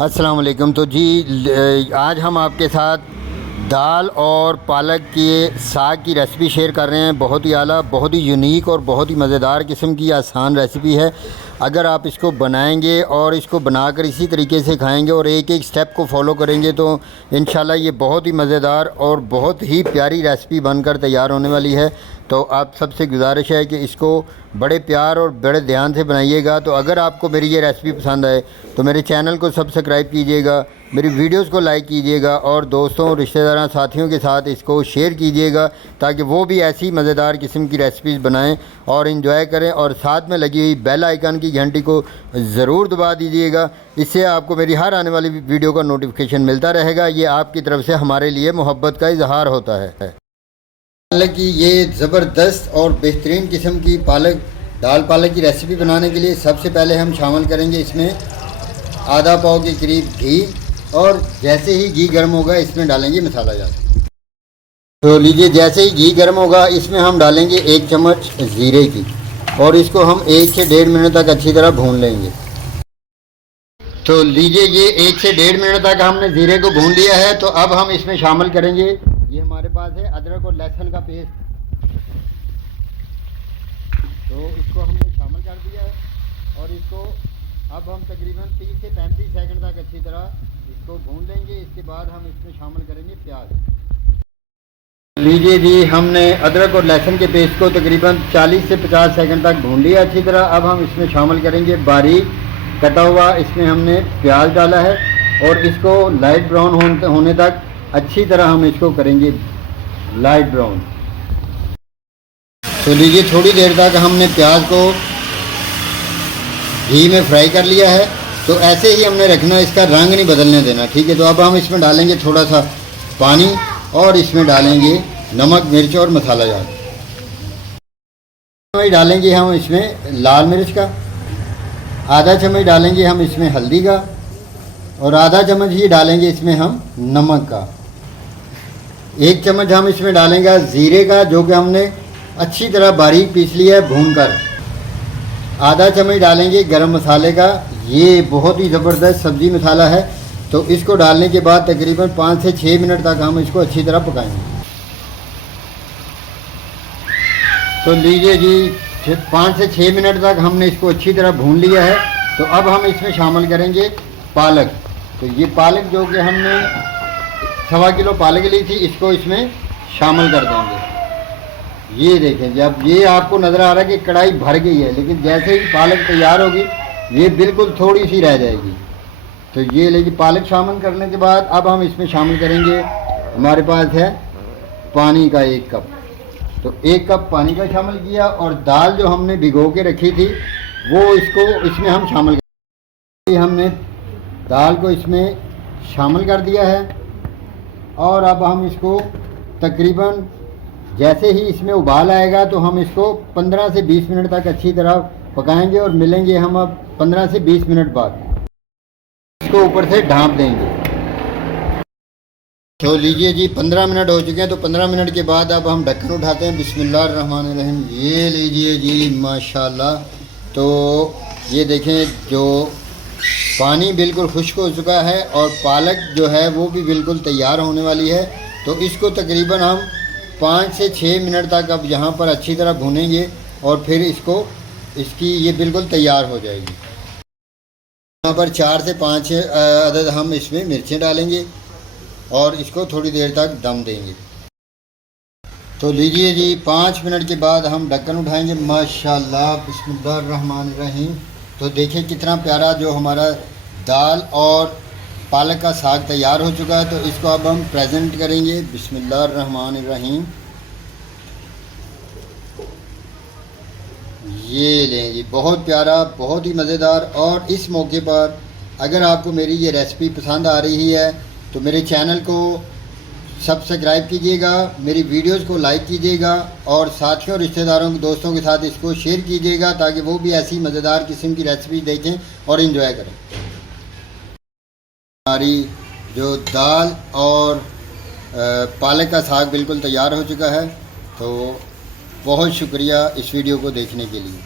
अस्सलाम वालेकुम। तो जी आज हम आपके साथ दाल और पालक के साग की रेसिपी शेयर कर रहे हैं। बहुत ही आला, बहुत ही यूनिक और बहुत ही मज़ेदार किस्म की आसान रेसिपी है। अगर आप इसको बनाएंगे और इसको बनाकर इसी तरीके से खाएंगे और एक एक स्टेप को फॉलो करेंगे तो इंशाल्लाह ये बहुत ही मज़ेदार और बहुत ही प्यारी रेसिपी बनकर तैयार होने वाली है। तो आप सबसे गुजारिश है कि इसको बड़े प्यार और बड़े ध्यान से बनाइएगा। तो अगर आपको मेरी ये रेसिपी पसंद आए तो मेरे चैनल को सब्सक्राइब कीजिएगा, मेरी वीडियोस को लाइक कीजिएगा और दोस्तों, रिश्तेदारों, साथियों के साथ इसको शेयर कीजिएगा ताकि वो भी ऐसी मज़ेदार किस्म की रेसिपीज़ बनाएं और इन्जॉय करें। और साथ में लगी हुई बेल आइकन की घंटी को ज़रूर दबा दीजिएगा, इससे आपको मेरी हर आने वाली वीडियो का नोटिफिकेशन मिलता रहेगा। ये आपकी तरफ से हमारे लिए मोहब्बत का इजहार होता है। हालांकि ये ज़बरदस्त और बेहतरीन किस्म की दाल पालक की रेसिपी बनाने के लिए सबसे पहले हम शामिल करेंगे इसमें आधा पाव के करीब घी, और जैसे ही घी गर्म होगा इसमें डालेंगे मसाला जात। तो लीजिए, जैसे ही घी गर्म होगा इसमें हम डालेंगे 1 चम्मच ज़ीरे की, और इसको हम 1 से 1.5 मिनट तक अच्छी तरह भून लेंगे। तो लीजिए, ये 1 से 1.5 मिनट तक हमने ज़ीरे को भून लिया है। तो अब हम इसमें शामिल करेंगे, ये हमारे पास है अदरक और लहसुन का पेस्ट। तो इसको हमने शामिल कर दिया है और इसको अब हम तकरीबन 30 से 35 सेकंड तक अच्छी तरह इसको भून लेंगे। इसके बाद हम इसमें शामिल करेंगे प्याज। लीजिए जी, हमने अदरक और लहसुन के पेस्ट को तकरीबन 40 से 50 सेकंड तक भून लिया अच्छी तरह। अब हम इसमें शामिल करेंगे बारीक कटा हुआ, इसमें हमने प्याज डाला है और इसको लाइट ब्राउन होने तक अच्छी तरह हम इसको करेंगे लाइट ब्राउन। तो लीजिए, थोड़ी देर तक हमने प्याज को घी में फ्राई कर लिया है। तो ऐसे ही हमने रखना, इसका रंग नहीं बदलने देना, ठीक है। तो अब हम इसमें डालेंगे थोड़ा सा पानी और इसमें डालेंगे नमक, मिर्च और मसाला जात। डालेंगे हम इसमें लाल मिर्च का आधा चम्मच, डालेंगे हम इसमें हल्दी का, और आधा चम्मच ही डालेंगे इसमें हम नमक का। 1 चम्मच हम इसमें डालेंगे ज़ीरे का, जो कि हमने अच्छी तरह बारीक पीस लिया है भून कर। आधा चम्मच डालेंगे गरम मसाले का, ये बहुत ही ज़बरदस्त सब्ज़ी मसाला है। तो इसको डालने के बाद तकरीबन 5 से 6 मिनट तक हम इसको अच्छी तरह पकाएंगे। तो लीजिए जी, 5 से 6 मिनट तक हमने इसको अच्छी तरह भून लिया है। तो अब हम इसमें शामिल करेंगे पालक। तो ये पालक जो कि हमने 1.25 किलो पालक ली थी, इसको इसमें शामिल कर देंगे। ये देखें, जब ये आपको नज़र आ रहा है कि कढ़ाई भर गई है, लेकिन जैसे ही पालक तैयार होगी ये बिल्कुल थोड़ी सी रह जाएगी। तो ये लेकिन पालक शामिल करने के बाद अब हम इसमें शामिल करेंगे, हमारे पास है पानी का 1 कप। तो 1 कप पानी का शामिल किया, और दाल जो हमने भिगो के रखी थी वो इसको इसमें हम शामिल कर, हमने दाल को इसमें शामिल कर दिया है। और अब हम इसको तकरीबन जैसे ही इसमें उबाल आएगा तो हम इसको 15 से 20 मिनट तक अच्छी तरह पकाएंगे, और मिलेंगे हम अब 15 से 20 मिनट बाद। इसको ऊपर से ढाँप देंगे। तो लीजिए जी, 15 मिनट हो चुके हैं। तो 15 मिनट के बाद अब हम ढक्कन उठाते हैं। बिस्मिल्लाहिर्रहमानिर्रहीम। ये लीजिए जी, माशाल्लाह। तो ये देखें, जो पानी बिल्कुल खुश्क हो चुका है और पालक जो है वो भी बिल्कुल तैयार होने वाली है। तो इसको तकरीबन हम 5 से 6 मिनट तक अब यहाँ पर अच्छी तरह भूनेंगे, और फिर इसकी ये बिल्कुल तैयार हो जाएगी। यहाँ पर 4 से 5 अदद हम इसमें मिर्चें डालेंगे और इसको थोड़ी देर तक दम देंगे। तो लीजिए जी, 5 मिनट के बाद हम ढक्कन उठाएंगे। माशाल्लाह, बिस्मिल्लाहिर्रहमानिर्रहीम। तो देखिए कितना प्यारा जो हमारा दाल और पालक का साग तैयार हो चुका है। तो इसको अब हम प्रेजेंट करेंगे। बिस्मिल्लाहिर्रहमानिर्रहीम। ये लें जी, बहुत प्यारा, बहुत ही मज़ेदार। और इस मौके पर अगर आपको मेरी ये रेसिपी पसंद आ रही है तो मेरे चैनल को सब्सक्राइब कीजिएगा, मेरी वीडियोस को लाइक कीजिएगा, और साथियों, रिश्तेदारों, दोस्तों के साथ इसको शेयर कीजिएगा ताकि वो भी ऐसी मज़ेदार किस्म की रेसिपी देखें और इन्जॉय करें। हमारी जो दाल और पालक का साग बिल्कुल तैयार हो चुका है। तो बहुत शुक्रिया इस वीडियो को देखने के लिए।